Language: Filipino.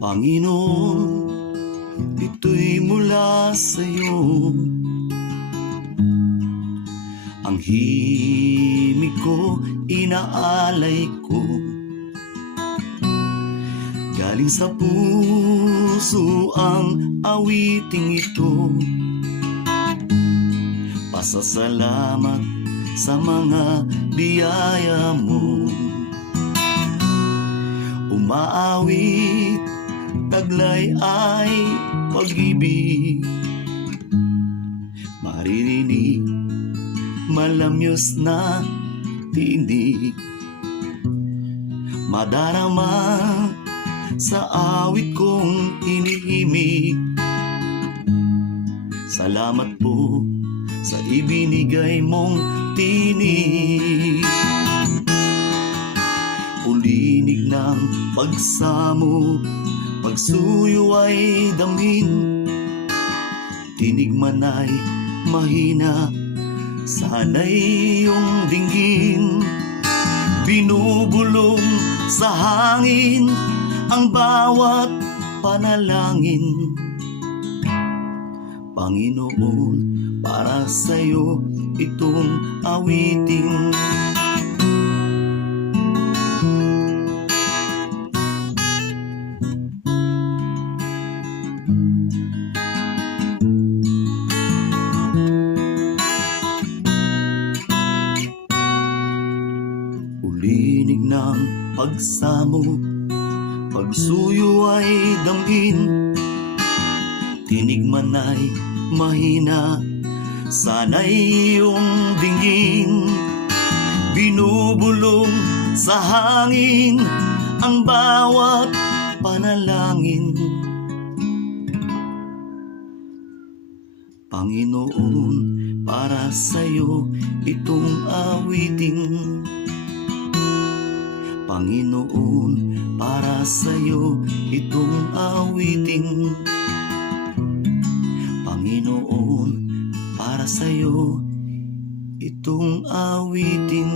Panginoon, ito'y mula sa'yo. Ang himig ko, inaalay ko. Galing sa puso ang awiting ito. Pasasalamat sa mga biyaya mo. Umaawit, taglay ay pag-ibig. Maririnig, malamyos na tinig Madarama sa awit kong iniimig. Salamat po sa ibinigay mong tinig. Ulinig ng pagsamo Pagsuyo ay damhin Tinig man ay mahina. Sana'y iyong dinggin Binubulong sa hangin Ang bawat panalangin. Panginoon, para sa'yo itong awiting Ulinig ng pagsamo Pagsuyo ay damhin Tinig man ay mahina Sana'y iyong dinggin. Binubulong sa hangin Ang bawat panalangin. Panginoon, para sa'yo itong awiting Panginoon, para sa'yo itong awiting Panginoon, para sa'yo itong awiting